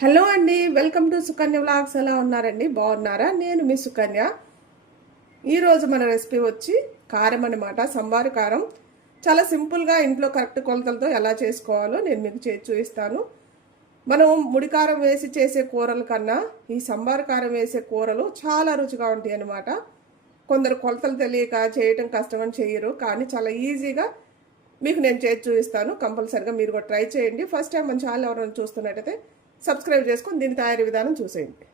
Hello అండి welcome to Sukanya vlogs. ఎలా ఉన్నారండి? బాగున్నారా? నేను మీ సుకన్య. ఈరోజు మన రెసిపీ వచ్చి కారం అనమాట సంబారు కారం. చాలా సింపుల్గా ఇంట్లో కరెక్ట్ కొలతలతో ఎలా చేసుకోవాలో నేను మీకు చూపిస్తాను. మనం ముడి కారం వేసి చేసే కూరల కన్నా ఈ సంబారు కారం వేసే కూరలు చాలా రుచిగా ఉంటాయి అన్నమాట. కొందరు కొలతలు తెలియక చేయటం కష్టమని చేయరు కానీ చాలా ఈజీగా మీకు నేను చేసి చూపిస్తాను. కంపల్సరిగా మీరు కూడా ట్రై చేయండి. ఫస్ట్ టైం మన ఛానల్ ఎవరైనా చూస్తున్నట్టయితే సబ్స్క్రైబ్ చేసుకొని దీని తయారీ విధానం చూసేయండి.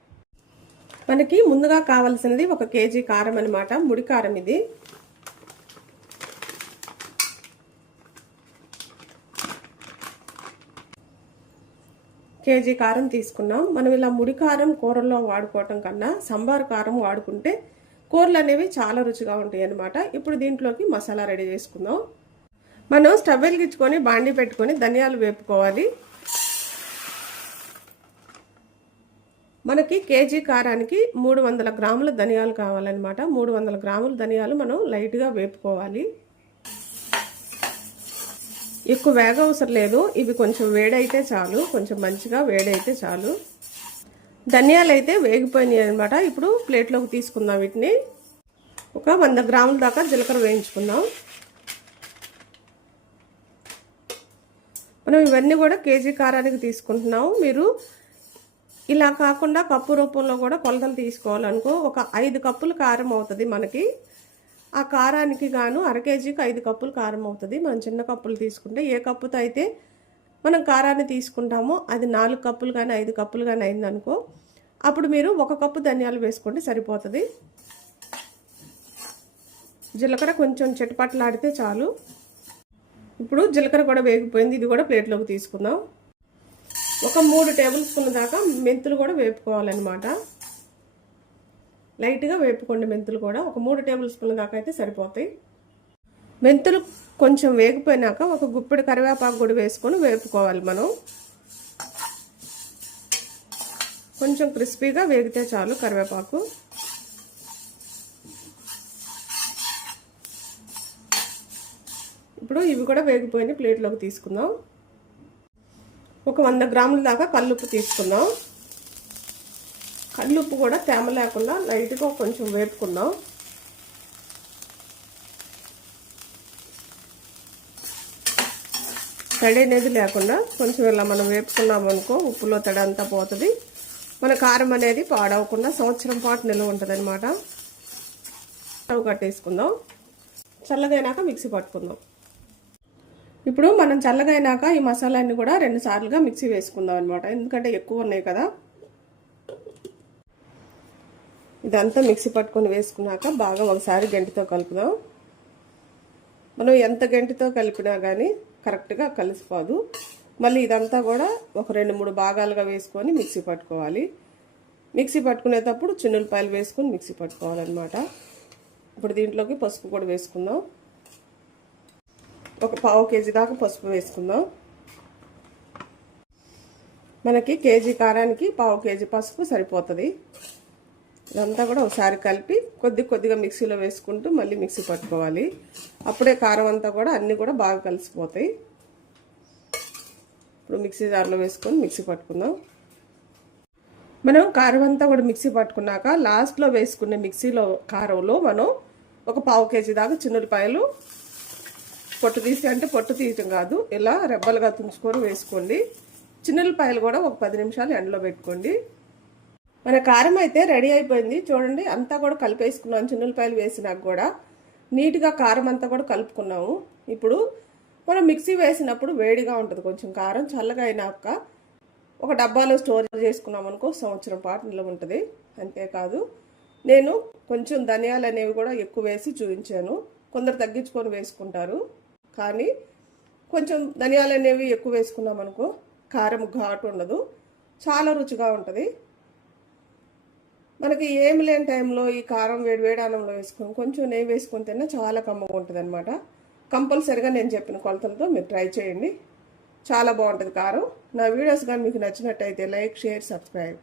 మనకి ముందుగా కావాల్సినది ఒక కేజీ కారం అనమాట ముడి కారం ఇది. కేజీ కారం తీసుకున్నాం. మనం ఇలా ముడి కారం కూరల్లో వాడుకోవటం కన్నా సంబార్ కారం వాడుకుంటే కూరలు అనేవి చాలా రుచిగా ఉంటాయి అనమాట ఇప్పుడు దీంట్లోకి మసాలా రెడీ చేసుకుందాం. మనం స్టవ్ వెలిగించుకొని బాండి పెట్టుకొని ధనియాలు వేపుకోవాలి. మనకి కేజీ కారానికి మూడు వందల గ్రాముల ధనియాలు కావాలన్నమాట. మూడు వందల గ్రాముల ధనియాలు మనం లైట్గా వేపుకోవాలి. ఎక్కువ వేగ అవసరం లేదు. ఇవి కొంచెం వేడైతే చాలు. కొంచెం మంచిగా వేడైతే చాలు. ధనియాలు అయితే వేగిపోయినాయి అనమాట ఇప్పుడు ప్లేట్లోకి తీసుకుందాం వీటిని. ఒక వంద గ్రాముల దాకా జీలకర్ర వేయించుకుందాం. మనం ఇవన్నీ కూడా కేజీ కారానికి తీసుకుంటున్నాం. మీరు ఇలా కాకుండా కప్పు రూపంలో కూడా కొలతలు తీసుకోవాలనుకో ఒక ఐదు కప్పులు కారం అవుతుంది మనకి. ఆ కారానికి గాను అర కేజీకి ఐదు కప్పులు కారం అవుతుంది. మనం చిన్న కప్పులు తీసుకుంటే ఏ కప్పుతో అయితే మనం కారాన్ని తీసుకుంటామో అది నాలుగు కప్పులు కానీ ఐదు కప్పులు కానీ అయిందనుకో అప్పుడు మీరు ఒక కప్పు ధనియాలు వేసుకోండి సరిపోతుంది. జీలకర్ర కొంచెం చెట్టుపట్లాడితే చాలు. ఇప్పుడు జీలకర్ర కూడా వేగిపోయింది. ఇది కూడా ప్లేట్లోకి తీసుకుందాం. ఒక మూడు టేబుల్ స్పూన్ల దాకా మెంతులు కూడా వేపుకోవాలన్నమాట. లైట్గా వేపుకోండి మెంతులు కూడా. ఒక మూడు టేబుల్ స్పూన్ల దాకా అయితే సరిపోతాయి. మెంతులు కొంచెం వేగిపోయినాక ఒక గుప్పెడు కరివేపాకు కూడా వేసుకొని వేపుకోవాలి మనం. కొంచెం క్రిస్పీగా వేగితే చాలు కరివేపాకు. ఇప్పుడు ఇవి కూడా వేగిపోయినాయి ప్లేట్లోకి తీసుకుందాం. ఒక వంద గ్రాముల దాకా కల్లుప్పు తీసుకుందాం. కల్లుప్పు కూడా తేమ లేకుండా లైట్గా కొంచెం వేపుకుందాం. తడి అనేది లేకుండా కొంచెం ఇలా మనం వేపుకున్నాం అనుకో ఉప్పులో తడి అంతా పోతుంది. మన కారం అనేది పాడవకుండా సంవత్సరం పాటు నిల్వ ఉంటుంది అనమాట కట్టేసుకుందాం. చల్లగైనాక మిక్సీ పట్టుకుందాం. ఇప్పుడు మనం చల్లగైనాక ఈ మసాలాన్ని కూడా రెండు సార్లుగా మిక్సీ వేసుకుందాం అనమాట ఎందుకంటే ఎక్కువ ఉన్నాయి కదా. ఇదంతా మిక్సీ పట్టుకొని వేసుకున్నాక బాగా ఒకసారి గంటితో కలుపుదాం. మనం ఎంత గంటితో కలిపినా కానీ కరెక్ట్గా కలిసిపోదు. మళ్ళీ ఇదంతా కూడా ఒక రెండు మూడు భాగాలుగా వేసుకొని మిక్సీ పట్టుకోవాలి. మిక్సీ పట్టుకునేటప్పుడు చిన్నులపాయలు వేసుకొని మిక్సీ పట్టుకోవాలన్నమాట. ఇప్పుడు దీంట్లోకి పసుపు కూడా వేసుకుందాం. ఒక పావు కేజీ దాకా పసుపు వేసుకుందాం. మనకి కేజీ కారానికి పావు కేజీ పసుపు సరిపోతుంది. ఇదంతా కూడా ఒకసారి కలిపి కొద్ది కొద్దిగా మిక్సీలో వేసుకుంటూ మళ్ళీ మిక్సీ పట్టుకోవాలి. అప్పుడే కారం అంతా కూడా అన్నీ కూడా బాగా కలిసిపోతాయి. ఇప్పుడు మిక్సీ జార్లో వేసుకొని మిక్సీ పట్టుకుందాం. మనం కారం అంతా కూడా మిక్సీ పట్టుకున్నాక లాస్ట్లో వేసుకునే మిక్సీలో కారంలో మనం ఒక పావు కేజీ దాకా చిన్నులపాయలు పొట్టు తీసి అంటే పొట్టు తీయటం కాదు. ఇలా రెబ్బలుగా తుంచుకొని వేసుకోండి. చిన్నులపాయలు కూడా ఒక పది నిమిషాలు ఎండలో పెట్టుకోండి. మన కారం అయితే రెడీ అయిపోయింది. చూడండి అంతా కూడా కలిపేసుకున్నాం. చిన్నులపాయలు వేసినాక కూడా నీట్గా కారం అంతా కూడా కలుపుకున్నాము. ఇప్పుడు మనం మిక్సీ వేసినప్పుడు వేడిగా ఉంటుంది. కొంచెం కారం చల్లగా అయినాక ఒక డబ్బాలో స్టోర్ చేసుకున్నాం అనుకో సంవత్సరం పాటు నిల్వ ఉంటుంది. అంతేకాదు నేను కొంచెం ధనియాలు అనేవి కూడా ఎక్కువ వేసి చూపించాను. కొందరు తగ్గించుకొని వేసుకుంటారు. కానీ కొంచెం ధనియాలు అనేవి ఎక్కువ వేసుకున్నాం అనుకో కారం ఘాటు ఉండదు. చాలా రుచిగా ఉంటుంది. మనకి ఏమి లేని టైంలో ఈ కారం వేడి వేడి అన్నంలో వేసుకొని కొంచెం నెయ్యి వేసుకొని తిన్నా చాలా కమ్మగా ఉంటుంది అనమాట కంపల్సరిగా నేను చెప్పిన కొలతలతో మీరు ట్రై చేయండి. చాలా బాగుంటుంది కారం. నా వీడియోస్ కానీ మీకు నచ్చినట్టయితే లైక్ షేర్ సబ్స్క్రైబ్.